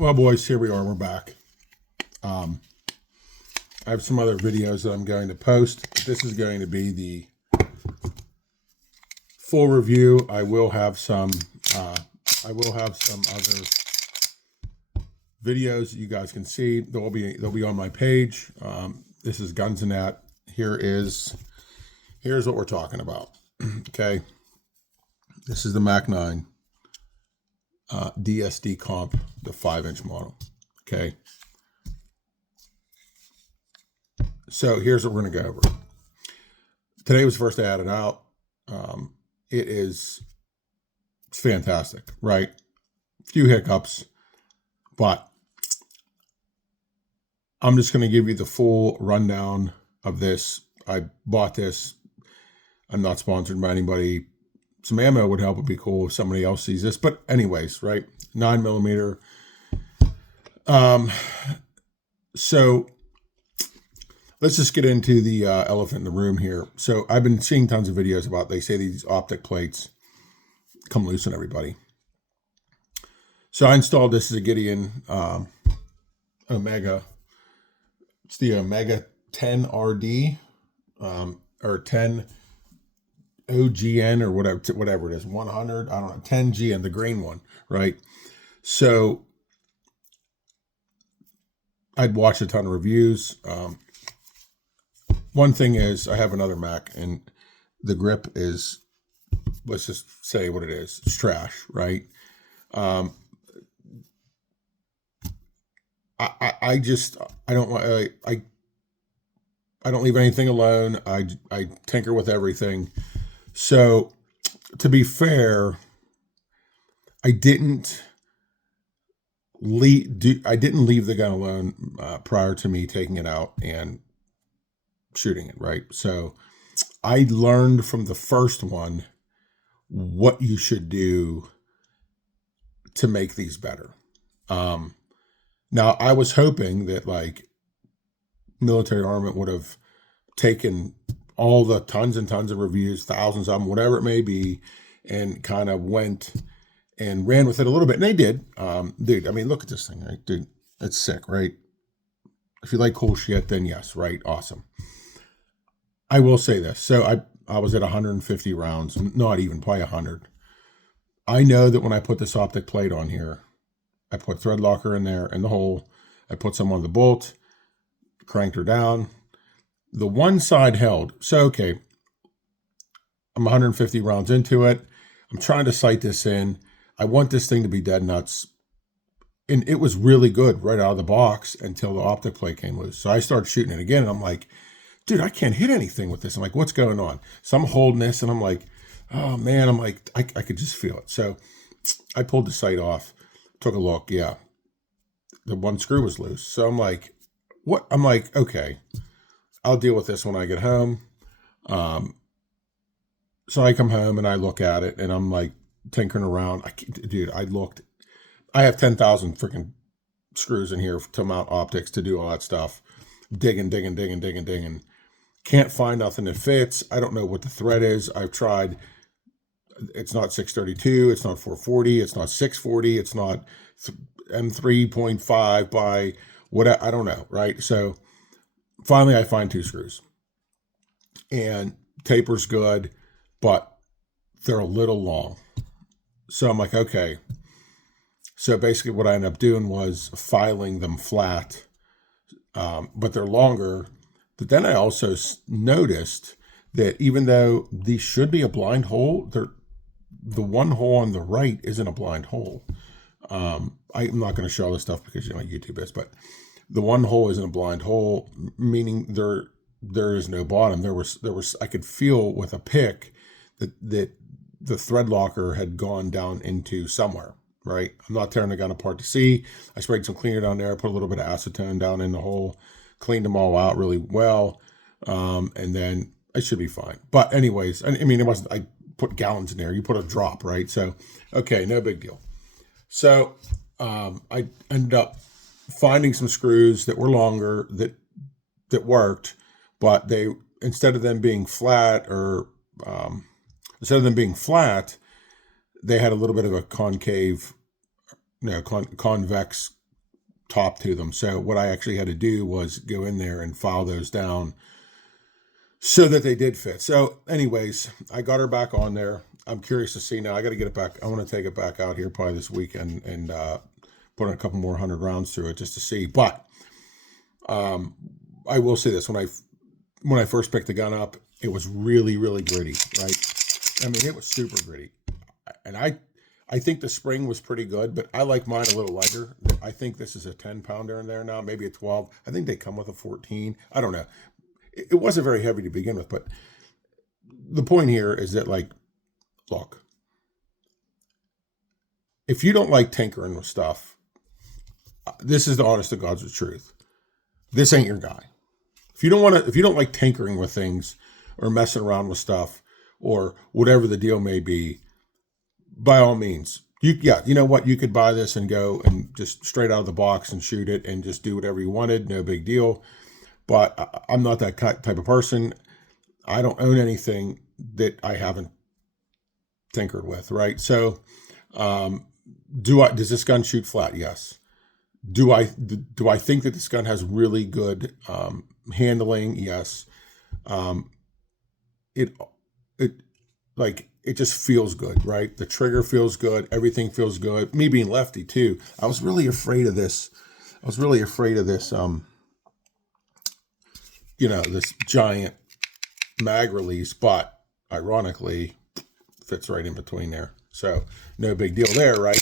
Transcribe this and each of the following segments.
Well, boys, here we are. We're back. I have some other videos that I'm going to post. This is going to be the full review. I will have some other videos that you guys can see. They'll be on my page. This is Gunz-n-at. Here's what we're talking about. Okay, this is the Mac 9 DSD comp, the 5-inch model. Okay, so here's what we're going to go over. Today was the first day I had it out. It's fantastic, right? A few hiccups, but I'm just going to give you the full rundown of this. I bought this. I'm not sponsored by anybody. Some ammo would help. It'd be cool if somebody else sees this. But anyways, right? 9mm. So let's just get into the elephant in the room here. So I've been seeing tons of videos about, they say these optic plates come loose on everybody. So I installed this as a Gideon Omega. It's the Omega 10 RD or 10 OGN or whatever it is, 100, I don't know, 10GN, the green one, right? So I'd watched a ton of reviews. One thing is I have another Mac and the grip is, let's just say what it is. It's trash, right? I don't leave anything alone. I tinker with everything. So to be fair, I didn't leave the gun alone prior to me taking it out and shooting it, right? So I learned from the first one what you should do to make these better. Now I was hoping that like Military Armament would have taken all the tons and tons of reviews, thousands of them, whatever it may be, and kind of went and ran with it a little bit. And they did. Dude, I mean, look at this thing, right? Dude, it's sick, right? If you like cool shit, then yes, right? Awesome. I will say this. So I was at 150 rounds, not even, probably 100. I know that when I put this optic plate on here, I put thread locker in there in the hole. I put some on the bolt, cranked her down. The one side held. So, okay, I'm 150 rounds into it. I'm trying to sight this in. I want this thing to be dead nuts. And it was really good right out of the box until the optic plate came loose. So I started shooting it again, and I'm like, dude, I can't hit anything with this. I'm like, what's going on? So I'm holding this, and I'm like, oh, man. I'm like, I could just feel it. So I pulled the sight off, took a look. Yeah, the one screw was loose. So I'm like, what? I'm like, okay, I'll deal with this when I get home. So I come home and I look at it and I'm like tinkering around. I have 10,000 freaking screws in here to mount optics, to do all that stuff. Digging. Can't find nothing that fits. I don't know what the thread is. I've tried. It's not 632. It's not 440. It's not 640. It's not M3.5 by what, I don't know. Right. So finally, I find 2 screws, and taper's good, but they're a little long. So I'm like, okay. So basically what I ended up doing was filing them flat, but they're longer. But then I also noticed that even though these should be a blind hole, the one hole on the right isn't a blind hole. I'm not going to show all this stuff because YouTube is, but the one hole isn't a blind hole, meaning there is no bottom. There was I could feel with a pick that the thread locker had gone down into somewhere, right? I'm not tearing the gun apart to see. I sprayed some cleaner down there, put a little bit of acetone down in the hole, cleaned them all out really well, and then I should be fine. But anyways, I mean, it wasn't, I put gallons in there. You put a drop, right? So, okay, no big deal. So I ended up finding some screws that were longer that worked, but instead of them being flat, they had a little bit of a concave, convex top to them. So what I actually had to do was go in there and file those down so that they did fit. So anyways, I got her back on there. I'm curious to see now. I got to get it back. I want to take it back out here probably this weekend and put in a couple more 100 rounds through it just to see. But I will say this: when I first picked the gun up, it was really, really gritty, right? I mean, it was super gritty. And I think the spring was pretty good, but I like mine a little lighter. I think this is a 10 pounder in there now, maybe a 12. I think they come with a 14. I don't know. It wasn't very heavy to begin with, but the point here is that, like, look, if you don't like tinkering with stuff, this is the honest to God's truth. This ain't your guy. If you don't like tinkering with things or messing around with stuff or whatever the deal may be, by all means, you know what? You could buy this and go and just straight out of the box and shoot it and just do whatever you wanted. No big deal. But I'm not that type of person. I don't own anything that I haven't tinkered with, right? So, does this gun shoot flat? Yes. Do I think that this gun has really good handling? Yes. It just feels good, right? The trigger feels good. Everything feels good. Me being lefty too. I was really afraid of this. This giant mag release, but ironically fits right in between there. So no big deal there, right?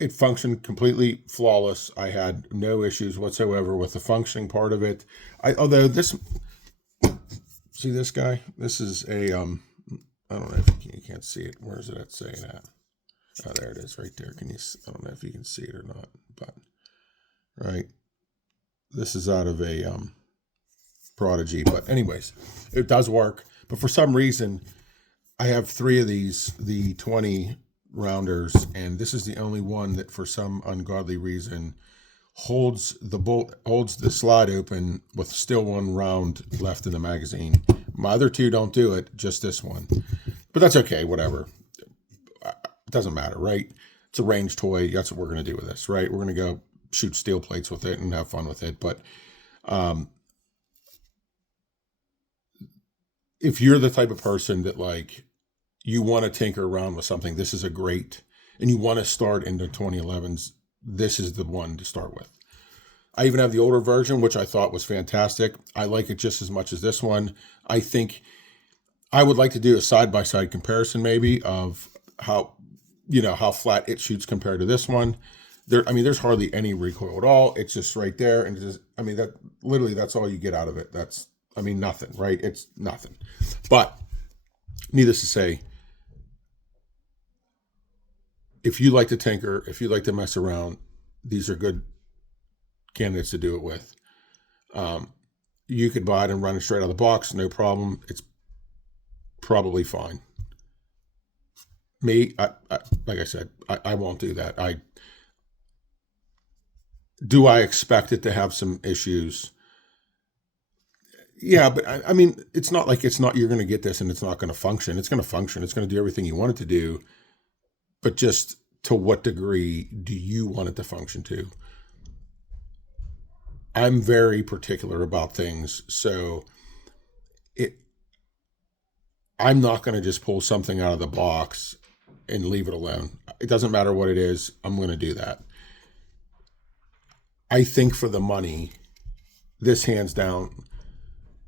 It functioned completely flawless. I had no issues whatsoever with the functioning part of it. See this guy? This is a, I don't know if you can't see it. Where is it saying that? Oh, there it is right there. I don't know if you can see it or not, but right. This is out of a Prodigy, but anyways, it does work. But for some reason, I have 3 of these, the 20 rounders, and this is the only one that for some ungodly reason holds the slide open with still 1 round left in the magazine. My other 2 don't do it, just this one. But that's okay, whatever. It doesn't matter, right? It's a range toy. That's what we're going to do with this, right? We're going to go shoot steel plates with it and have fun with it. But if you're the type of person that, like, you want to tinker around with something, this is and you want to start into 2011s, this is the one to start with. I even have the older version, which I thought was fantastic. I like it just as much as this one. I think I would like to do a side-by-side comparison maybe of how flat it shoots compared to this one. There's hardly any recoil at all. It's just right there. And that's all you get out of it. Nothing, right? It's nothing. But needless to say, if you like to tinker, if you like to mess around, these are good candidates to do it with. You could buy it and run it straight out of the box, no problem. It's probably fine. Me, like I said, I won't do that. Do I expect it to have some issues? Yeah, but it's not like you're going to get this and it's not going to function. It's going to function. It's going to do everything you want it to do. But just to what degree do you want it to function to? I'm very particular about things, so I'm not going to just pull something out of the box and leave it alone. It doesn't matter what it is. I'm going to do that. I think for the money, this hands down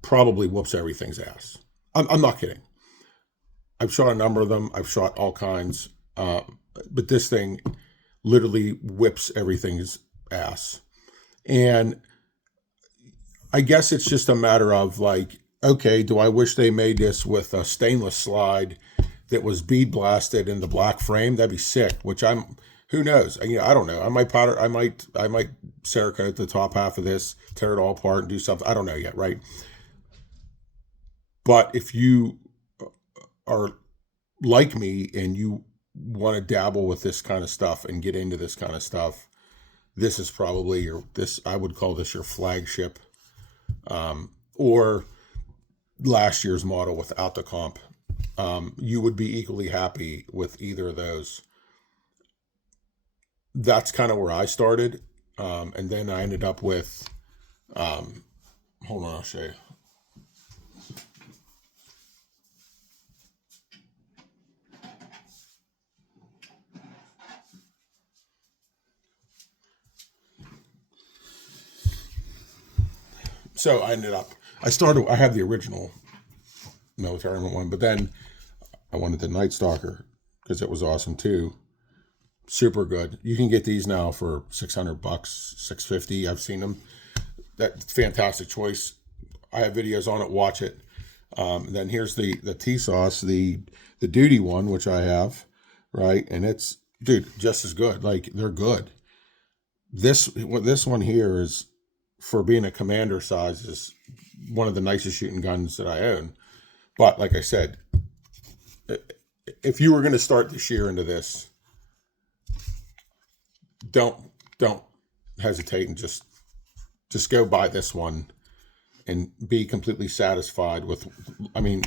probably whoops everything's ass. I'm not kidding. I've shot a number of them. I've shot all kinds. But this thing literally whips everything's ass. And I guess it's just a matter of, like, okay, do I wish they made this with a stainless slide that was bead blasted in the black frame? That'd be sick, who knows? I don't know. I might Cerakote the top half of this, tear it all apart and do something. I don't know yet, right? But if you are like me and you want to dabble with this kind of stuff and get into this kind of stuff, this is probably I would call this your flagship, or last year's model without the comp. You would be equally happy with either of those. that's kind of where I started. And then I ended up with, hold on, I'll show you. So I have the original military one, but then I wanted the Night Stalker because it was awesome too. Super good. You can get these now for $600, $650. I've seen them. That's fantastic choice. I have videos on it. Watch it. Then here's the T-Sauce, the duty one, which I have, right? And it's, dude, just as good. Like, they're good. This one here is, for being a commander size, is one of the nicest shooting guns that I own. But like I said, if you were going to start this year into this, don't hesitate and just go buy this one and be completely satisfied with, I mean,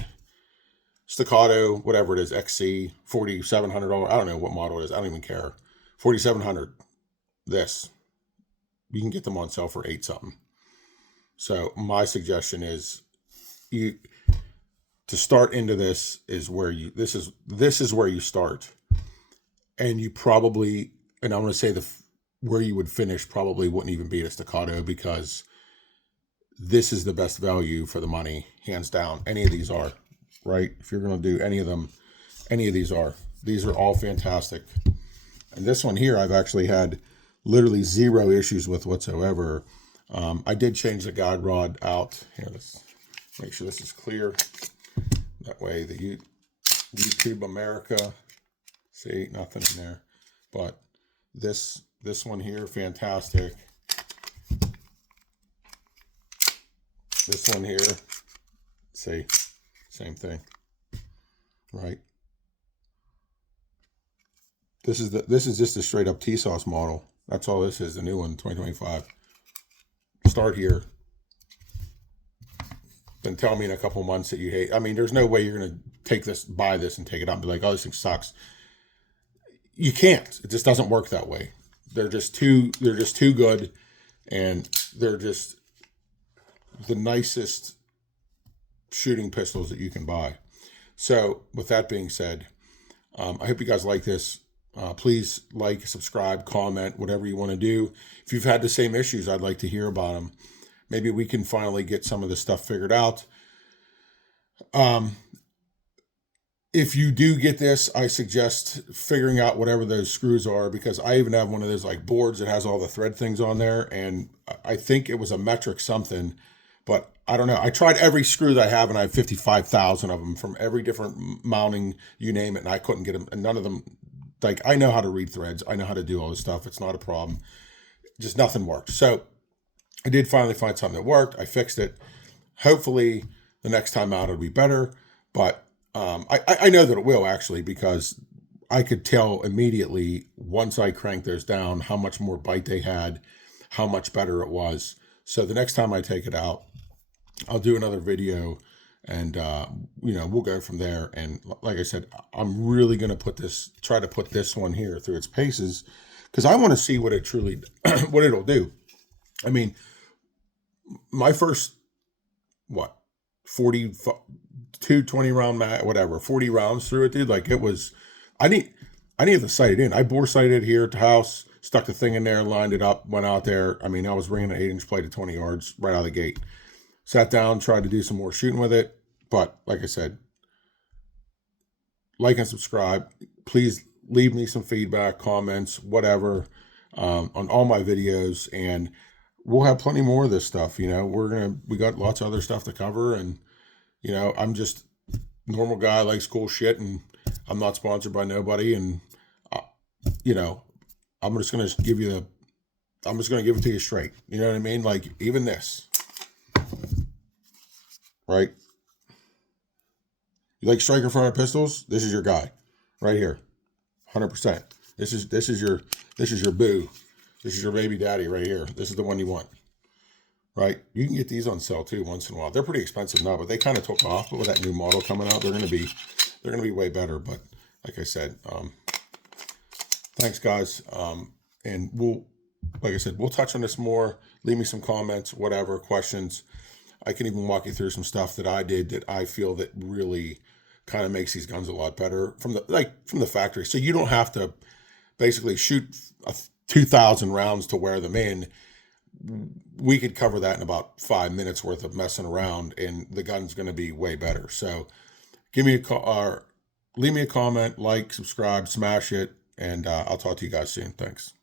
Staccato, whatever it is, XC, $4,700. I don't know what model it is. I don't even care. 4,700. This, you can get them on sale for 8 something. So my suggestion is, you to start into this is where you, this is where you start, and you probably, and I'm going to say where you would finish probably wouldn't even be a Staccato, because this is the best value for the money, hands down. Any of these are, right? If you're going to do any of them, any of these are. These are all fantastic. And this one here, I've actually had literally 0 issues with whatsoever. I did change the guide rod out. Here, let's make sure this is clear. That way the YouTube America, see, nothing in there. But this one here, fantastic. This one here, see, same thing, right? This is just a straight up T-Sauce model. That's all this is, the new one, 2025. Start here. Then tell me in a couple months that you hate. I mean, there's no way you're gonna buy this and take it out and be like, oh, this thing sucks. You can't. It just doesn't work that way. They're just too good, and they're just the nicest shooting pistols that you can buy. So with that being said, I hope you guys like this. Please like, subscribe, comment, whatever you want to do. If you've had the same issues, I'd like to hear about them. Maybe we can finally get some of this stuff figured out. If you do get this, I suggest figuring out whatever those screws are, because I even have one of those like boards that has all the thread things on there, and I think it was a metric something, but I don't know. I tried every screw that I have, and I have 55,000 of them from every different mounting, you name it, and I couldn't get them, and none of them, like, I know how to read threads. I know how to do all this stuff. It's not a problem. Just nothing worked. So I did finally find something that worked. I fixed it. Hopefully the next time out it'll be better, but I know that it will, actually, because I could tell immediately once I cranked those down how much more bite they had, how much better it was. So the next time I take it out, I'll do another video, and we'll go from there. And like I said, I'm really going to try to put this one here through its paces, because I want to see what it truly, what it'll do. I mean, my first, 20 round mag, whatever, 40 rounds through it, dude. Like, it was, I need to sight it in. I bore sighted here at the house, stuck the thing in there, lined it up, went out there. I mean, I was bringing an 8-inch plate at 20 yards right out of the gate. Sat down, tried to do some more shooting with it. But like I said, like and subscribe. Please leave me some feedback, comments, whatever, on all my videos, and we'll have plenty more of this stuff. We got lots of other stuff to cover, and I'm just a normal guy, likes cool shit, and I'm not sponsored by nobody, and I'm just gonna give it to you straight. You know what I mean? Like, even this, right? You like striker fire pistols? This is your guy, right here, 100%. This is your boo. This is your baby daddy right here. This is the one you want, right? You can get these on sale too once in a while. They're pretty expensive now, but they kind of took off. But with that new model coming out, they're gonna be way better. But like I said, thanks guys. and like I said, we'll touch on this more. Leave me some comments, whatever, questions. I can even walk you through some stuff that I did that I feel that really kind of makes these guns a lot better from the factory. So you don't have to basically shoot 2,000 rounds to wear them in. We could cover that in about 5 minutes worth of messing around, and the gun's going to be way better. So give me a call, or leave me a comment, like, subscribe, smash it, and I'll talk to you guys soon. Thanks.